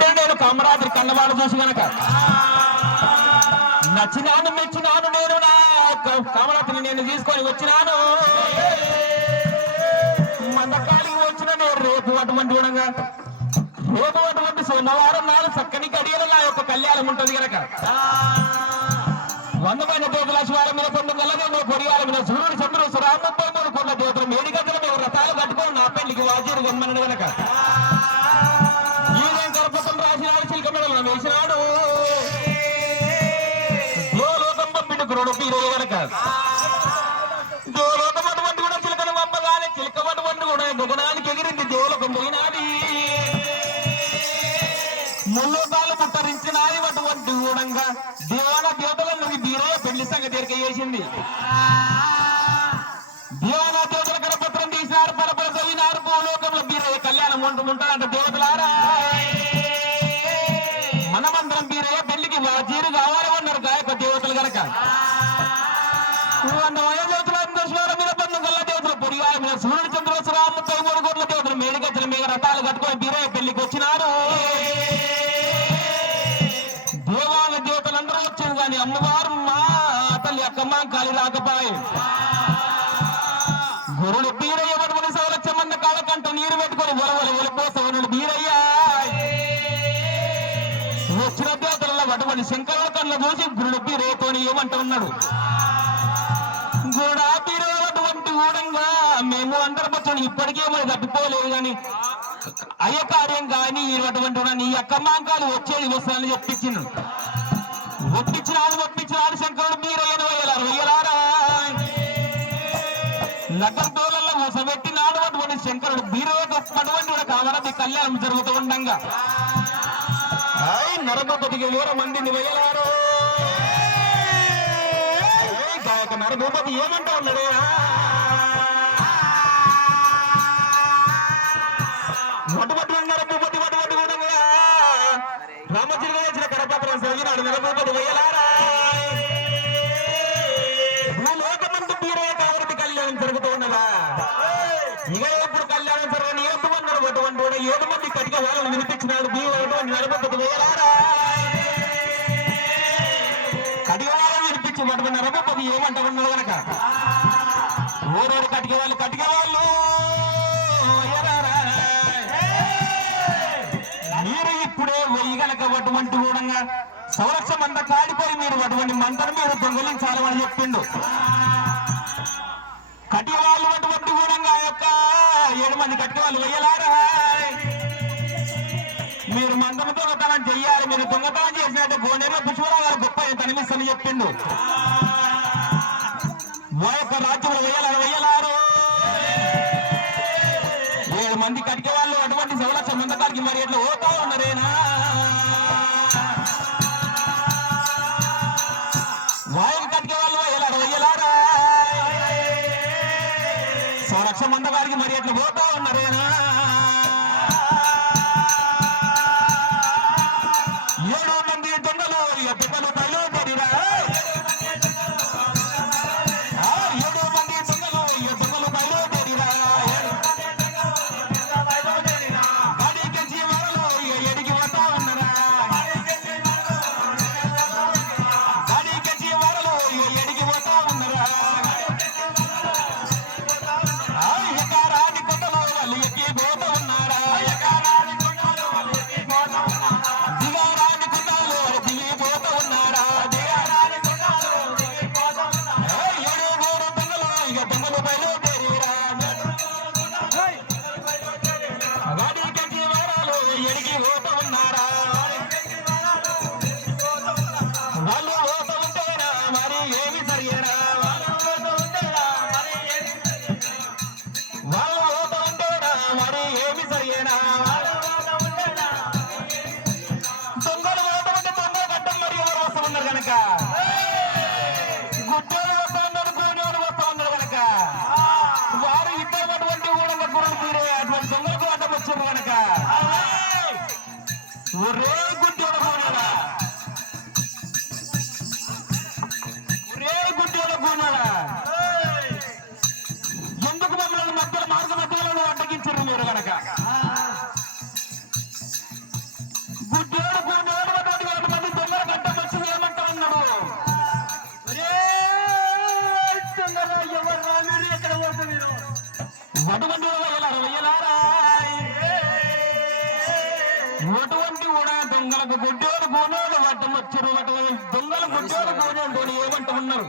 బిడ్డను నేను కామరాత్రి కన్నవాడు చూసి గనక నచ్చినాను మెచ్చినాను నేను నా కామరాత్రిని నేను తీసుకొని వచ్చినాను. మందకాలికి వచ్చిన నేను రేపు అటువంటి గుణంగా రేపు అటువంటి సోమవారం నాడు చక్కని గడియలు నా యొక్క కళ్యాణం ఉంటుంది గనక 100 దేవతల శివాల మీద 9 పొడియాల మీద సూర్యుడు చంద్రుడు సురా 33 కోట్ల దేవతలు మేడి గంటలు మేము రథాలు కట్టుకొని నా పెళ్లికి వాజీరు గమ్మన్నాడు గనక ఈయన గర్భతం రాసినాడు చిలక మెడలను వేసినాడు. దేవలోకం పంపిణీ కురుడు పీరయ్య గనక దేవలోకం అటువంటి కూడా చిలకను పంపగానే చిలక అటువంటి కూడా గగనానికి ఎగిరింది. దేవలోకం పోయినాది ముల్లోకాలు ముట్టరించినాది అటువంటి గూడంగా దేవాల దేవతలను బీరయ్య పెళ్లి సంగతి ఎరిక చేసింది. దేవాల దేవతల కరపత్రం తీసినారు, పరపర చదివినారు. భూలోకంలో బీరయ్య కళ్యాణం ఉంటారంట దేవతలారా. మనమందరం బీరయ్య పెళ్లికి వాజీరు కావాలి అన్నారు గాయక దేవతలు గనక పొడిగాల మీద సూర్యుడు చంద్రోత్సవ 33 కోట్ల దేవతలు మేడిగచ్చల మీద రథాలు కట్టుకొని బీరయ్య పెళ్లికి వచ్చినారు. దేవాల దేవతలందరూ వచ్చారు కానీ అమ్మవారు మా తల్లి అక్కమ్మ కాలి రాకపోయి గురుడు బీరయ్య పడుకుని 1 లక్ష మంది కాళ్ళకంట నీరు పెట్టుకొని ఒలపోసవనుడు బీరయ్య వచ్చిన దేవతలలో అటువంటి శంకరుల కళ్ళ చూసి గురుడు బీరయ్యతోని ఏమంటూ ఉన్నాడు. గురుడా బీరయ్య అటువంటి ఊడంగా మేము అందరం వచ్చాను ఇప్పటికే మరి తప్పిపోలేదు కానీ అయ్య కార్యం కానీ అటువంటి నీ అక్కమ్మాంకాలు వచ్చేది వస్తానని చెప్పించిండు. ఒప్పించినాడు శంకరుడు బీరయ్యను వయ్యలారా నగర దోళ్ళల్లో మోసబెట్టినాడు. అటువంటి శంకరుడు బీరయ్యకు అటువంటి కూడా కావాలని కళ్యాణం జరుగుతూ ఉండంగా నరభూపతికి 100 మందిని వయ్యలారు. నరభూపతి ఏమంటా ఉన్నాడు రామచంద్ర వచ్చిన కరపత్రం చదివినాడు. నరభూపతి వయ్యలారా భూలోకమందు బీరయ్య కావరతి కళ్యాణం జరుగుతూ ఉన్నదా ఇక ఎప్పుడు కళ్యాణం జరగని ఏమన్నారు. అటువంటి 7 మంది కటిక వాళ్ళని వినిపించినాడు. అటువంటి నరభూపతి వయ్యలారా కటిక వాళ్ళని వినిపించి అటువంటి నరభూపతి ఏమంటా ఉన్నాడు కనుక ఓరోడు కటిక వాళ్ళు మీరు ఇప్పుడే వెయ్యగలక అటువంటి కూడా సంరక్ష మంద కాడిపోయి మీరు అటువంటి మంటను మీరు దొంగలించాలని చెప్పిండు. కటిక వాళ్ళు అటువంటి కూడా యొక్క 7 మంది కటిక వాళ్ళు వెయ్యలారా మీరు మందము దొంగతనం చెయ్యాలి. మీరు దొంగతనం చేసినట్టే గోనెలో పుష్పరావు గారు గొప్ప తనిమిస్తని చెప్పిండు. మా యొక్క రాజ్యంలో వెయ్యలారు 7 మంది కటిక వాళ్ళు అటువంటి 1 లక్ష మందకానికి మరి ఎట్లా పోతా ఉన్నారేనా వాయు కటిక వాళ్ళు వెయ్యలారా 1 లక్ష మందకానికి మరి ఎట్లా పోతా ఉన్నారేనా 7 మంది దొంగలు పెద్దలు బయలుదేరిరా 7 మంది దొంగలు బయలుదేరిరా గాడికి వరలు ఎడికి పోతా ఉన్నారా గాడికి వరలు ఎడికి పోతా ఉన్నారా ఎకారాని కొండలు వాళ్ళు ఎక్కి పోతా ఉన్నారా దిగారాని కొండలు దిగి పోతా ఉన్నారా 7 దొంగలు ఇక దొంగలు బయలుదేరిరా గాడికి వరలు ఎడికి పోతా ఉన్నారా వాళ్ళు పోతా ఉంటేనా మరి ఏమి సరిగేరా వాళ్ళు పోతా ఉంటేనా మరి ఏమి సరిగేనా దొంగలు పోతా ఉంటే దొంగల గడ్డం మరి ఎవరు వస్తూ ఉన్నారు కనుక గుడ్డలు వస్తూ ఉన్నారు గోనెలు వస్తూ ఉన్నారు కనుక వారు ఇద్దరు అటువంటి ఊడంగా గురుడు తీరే అటువంటి దొంగలకు అడ్డం వచ్చారు కనుక ఒరే గుడ్డోడ గోనెలా ఎందుకు మమ్మల్ని మార్గ మధ్యలో అడ్డగించారు మీరు కనుక అటువంటి వెయ్యలారా అటువంటి కూడా దొంగలకు గుడ్డోడు గోనోడు వడ్డం వచ్చారు దొంగలు గుడ్డోడు గోనోడు ఏమంటూ ఉన్నారు